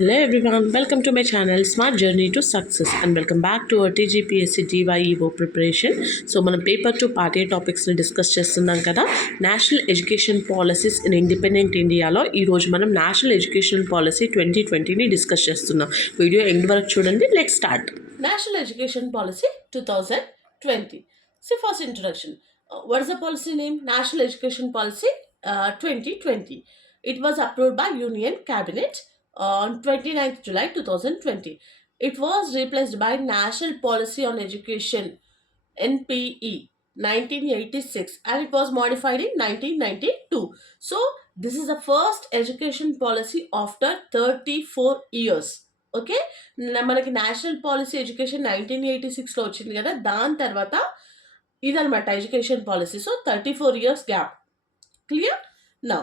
Hello everyone, welcome to my channel Smart Journey to Success and welcome back to our TGPSC DyEO preparation. So మనం Paper-2 Part A టాపిక్స్ని డిస్కస్ చేస్తున్నాం కదా. National education policies in independent ఇండియాలో ఈరోజు మనం national education policy 2020ని డిస్కస్ చేస్తున్నాం. Video end వరకు చూడండి. Let's start. National education policy 2020. So first introduction. What is the policy name? National Education Policy 2020. It was approved by Union Cabinet on 29th July 2020. It was replaced by National Policy on Education NPE 1986 and it was modified in 1992. So this is the first education policy after 34 years. Okay, మనకి national policy education 1986లో వచ్చింది కదా, దాని తర్వాత ఇదనమాట education policy. So 34 years gap. Clear? Now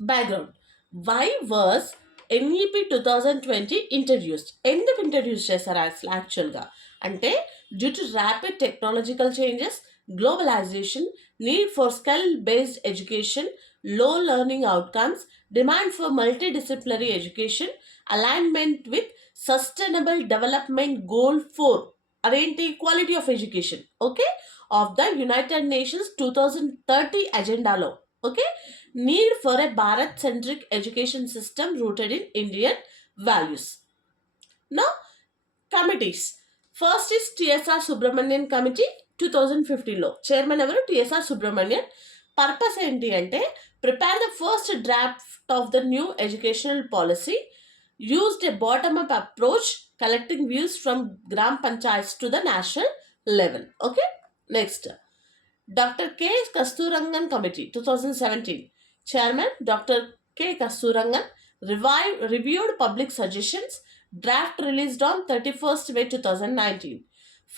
background. Why was NEP 2020 introduced? ఎందుకు introduce చేశారు actually అంటే due to rapid technological changes, globalization, need for skill based education, low learning outcomes, demand for multidisciplinary education, alignment with sustainable development goal 4 అదేంటి quality of education, okay, of the United Nations 2030 అజెండాలో. Okay, need for a Bharat-centric education system rooted in Indian values. Now, committees. First is TSR Subramanian Committee 2015లో chairman ఎవరు? TSR Subramanian. Purpose ఏంటి అంటే prepare the first draft of the new educational policy, used a bottom-up approach, collecting views from Gram Panchayats to the national level. Okay, next. Dr. K. Kasturangan Committee 2017. Chairman Dr. K. Kasturangan reviewed public suggestions. Draft released on 31st May 2019.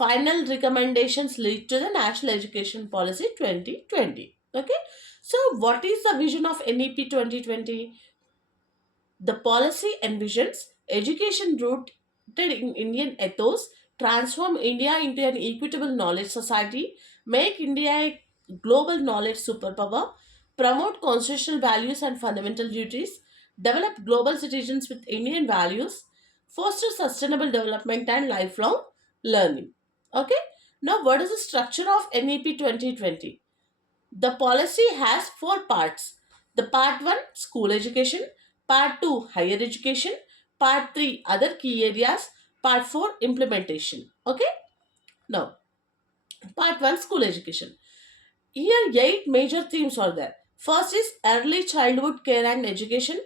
Final recommendations lead to the National Education Policy 2020. Okay, so what is the vision of NEP 2020? The policy envisions education rooted in Indian ethos, transform India into an equitable knowledge society, make India a global knowledge superpower, promote constitutional values and fundamental duties, develop global citizens with Indian values, foster sustainable development and lifelong learning. Okay, now what is the structure of NEP 2020? The policy has 4 parts. The part 1, school education, part 2, higher education, part 3, other key areas, part 4, implementation. Okay, now part 1, school education. Here 8 major themes are there. First is early childhood care and education,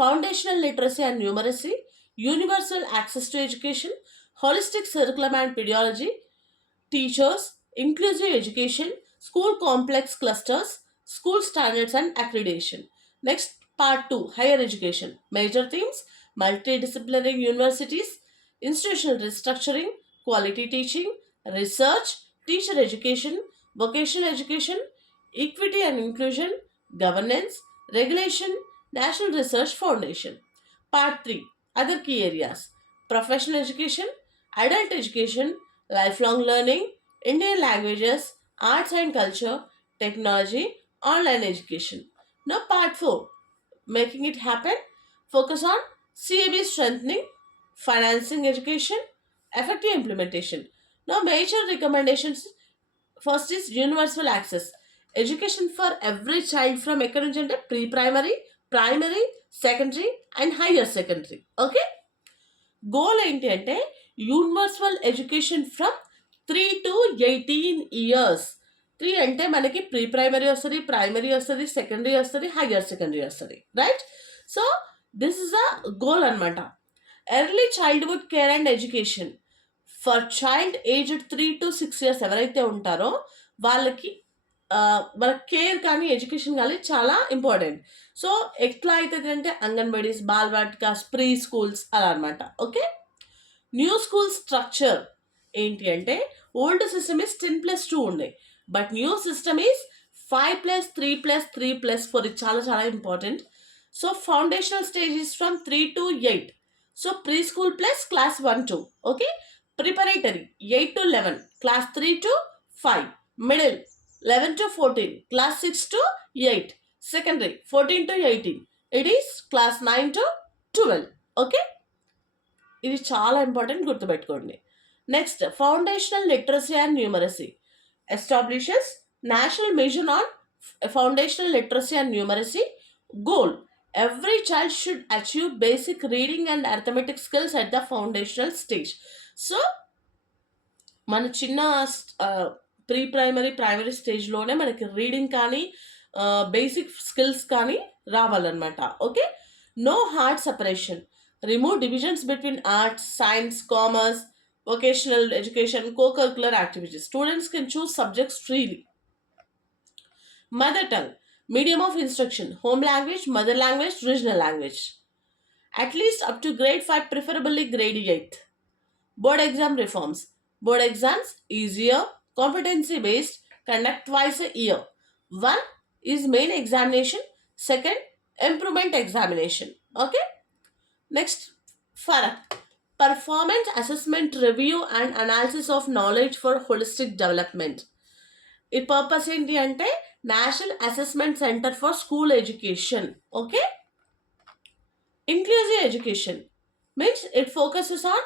foundational literacy and numeracy, universal access to education, holistic curriculum and pedagogy, teachers, inclusive education, school complex clusters, school standards and accreditation. Next, part 2, higher education. Major themes: multidisciplinary universities, institutional restructuring, quality teaching, research, teacher education, vocational education, equity and inclusion, governance, regulation, National Research Foundation. Part 3, other key areas: professional education, adult education, lifelong learning, Indian languages, arts and culture, technology, online education. Now part 4, making it happen, focus on CAB strengthening, financing education, effective implementation. Now major recommendations. First is universal access. Education for every child from pre-primary, primary, secondary and higher secondary. Okay, goal ఏంటి అంటే universal education from 3 to 18 years. 3 అంటే మనకి pre primary వస్తుంది, primary వస్తుంది, secondary వస్తుంది, higher secondary వస్తుంది, right? So this is a goal అనమాట. Early childhood care and education for child aged 3 to 6 years ఎవరైతే ఉంటారో వాళ్ళకి మన కేర్ కానీ ఎడ్యుకేషన్ కానీ చాలా ఇంపార్టెంట్. సో ఎట్లా అవుతుంది అంటే అంగన్వాడీస్, బాల్వాటికాస్, ప్రీ స్కూల్స్ అలా అనమాట. ఓకే, న్యూ స్కూల్ స్ట్రక్చర్ ఏంటి అంటే ఓల్డ్ సిస్టమ్ ఈస్ 10+2 ఉండే, బట్ న్యూ సిస్టమ్ ఈస్ 5+3+3+4. ఇది చాలా చాలా important. So foundational stage is from 3 to 8. So pre school plus class 1-2. Okay, preparatory 8 to 11, క్లాస్ 3 to 5, మిడిల్ 11 to 14, class 6 to 8, secondary 14 to 18. It is class 9 to 12. ఓకే, ఇది చాలా ఇంపార్టెంట్, గుర్తుపెట్టుకోండి. Next, foundational literacy and numeracy establishes national mission on foundational literacy and numeracy. Goal: every child should achieve basic reading and arithmetic skills at the foundational stage. So మన చిన్న pre primary primary స్టేజ్లోనే మనకి రీడింగ్ కానీ basic skills కానీ రావాలన్నమాట. Okay, no hard separation, remove divisions between arts, science, commerce, vocational education, co-curricular activities. Students can choose subjects freely. Mother tongue, medium of instruction, home language, mother language, regional language. At least up to grade 5, preferably grade 8. Board exam reforms. Board exams easier, competency based, conduct twice a year. One is main examination, second improvement examination. Okay. Next, Farah. Performance assessment review and analysis of knowledge for holistic development. ఈ పర్పస్ ఏంటి అంటే national assessment centre for school education. Okay, inclusive education means it focuses on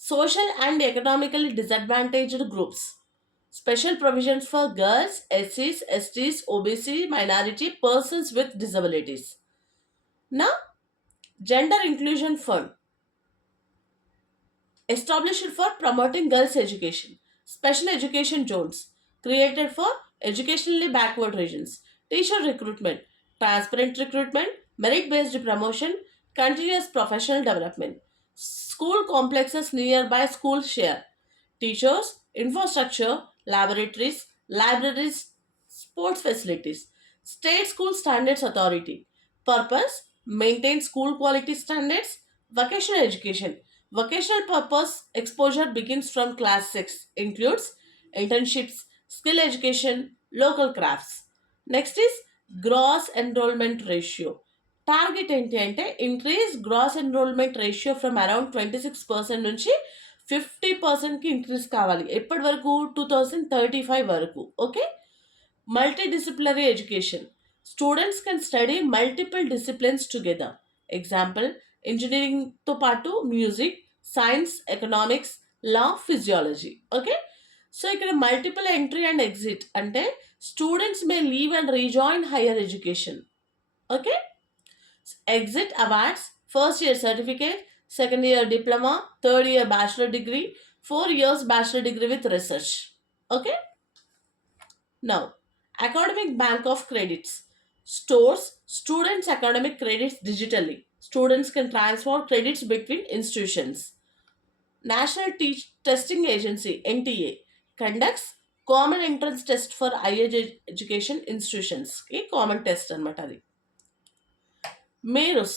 social and economically disadvantaged groups. Special provisions for girls, SCs, STs, OBC, minority, persons with disabilities. Now, Gender Inclusion Fund established for promoting girls' education. Special education zones created for educationally backward regions. Teacher recruitment, transparent recruitment, merit-based promotion, continuous professional development. School complexes nearby school share. Teachers, infrastructure, laboratories, libraries, sports facilities. State School Standards Authority. Purpose: maintain school quality standards. Vocational education. Vocational purpose exposure begins from class 6. Includes internships, skill education, local crafts. Next is gross enrollment ratio. Target ఏంటి అంటే increase gross enrollment ratio from around 26% నుంచి 50%కి increase కావాలి. ఎప్పటి వరకు? 2035 వరకు. Okay, multi disciplinary education. Students can study multiple disciplines together. Example, ఇంజనీరింగ్తో పాటు music, science, economics, law, physiology. Okay, so ఇక్కడ మల్టిపుల్ ఎంట్రీ అండ్ ఎగ్జిట్ అంటే students may leave and rejoin higher education. Okay, exit awards: first year certificate, second year diploma, third year bachelor degree, 4 years bachelor degree with research. Okay, now academic bank of credits stores students academic credits digitally. Students can transfer credits between institutions. National Testing Agency NTA conducts common entrance test for higher education institutions. Common test anamata adi. MERUS,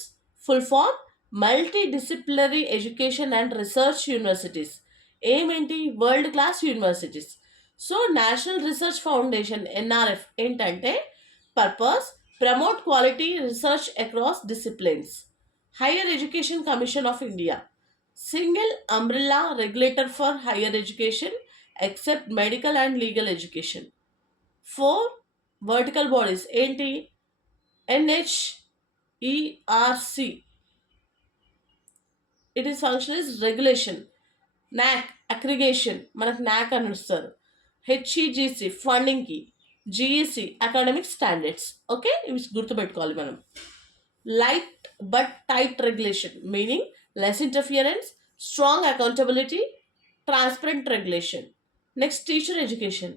full form Multidisciplinary Education and Research Universities. Aim ఏంటి? World class universities. So national research foundation NRF ఏంటంటే purpose promote quality research across disciplines. Higher education commission of India single umbrella regulator for higher education except medical and legal education. 4 vertical bodies ఏంటి? NHERC, it is function is regulation. NAC aggregation, మనకు NAC అని ఇస్తారు. HEGC ఫండింగ్కి, GEC academic standards. Okay, ఇవి గుర్తుపెట్టుకోవాలి మనం. Light but tight regulation meaning less interference, strong accountability, transparent regulation. Next, teacher education.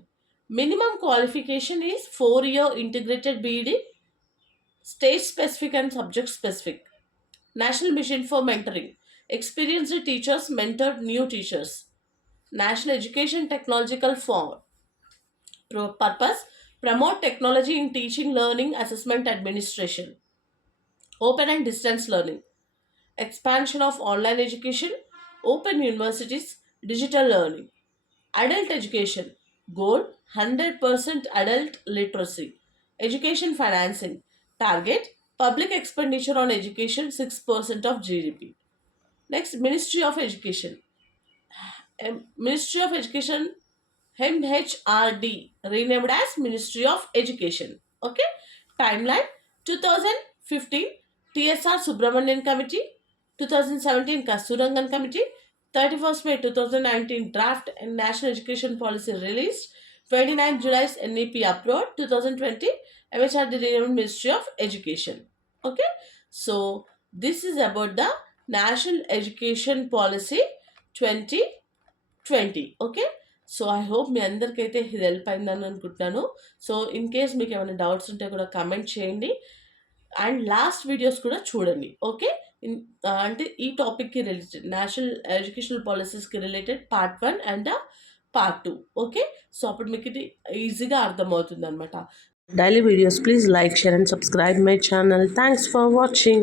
Minimum qualification is 4 year integrated BEd, state specific and subject specific. National Mission for Mentoring. Experienced teachers mentored new teachers. National Education Technological Forum. Purpose: promote technology in teaching, learning, assessment, administration. Open and distance learning. Expansion of online education, open universities, digital learning. Adult education. Goal: 100% adult literacy. Education financing. Target: public expenditure on education 6% of GDP. Next, Ministry of Education. Ministry of Education MHRD renamed as Ministry of Education. Okay, timeline: 2015 TSR Subramanian Committee, 2017 Kasturangan Committee, 31st May 2019 Draft and National Education Policy released, 29 July NEP approved, 2020 MHRD renamed Ministry of Education. Okay, so this is about the National Education Policy 2020. Okay, so I hope మీ అందరికైతే ఇది help అయిందని అనుకుంటున్నాను. So in case మీకు ఏమైనా డౌట్స్ ఉంటే కూడా కమెంట్ చేయండి అండ్ లాస్ట్ వీడియోస్ కూడా చూడండి. ఓకే, అంటే ఈ టాపిక్కి రిలేటెడ్ నేషనల్ ఎడ్యుకేషనల్ పాలసీస్కి related part 1 and part 2. Okay, so అప్పుడు మీకు ఇది ఈజీగా అర్థమవుతుంది అనమాట. Daily videos, please like, share and subscribe my channel. Thanks for watching.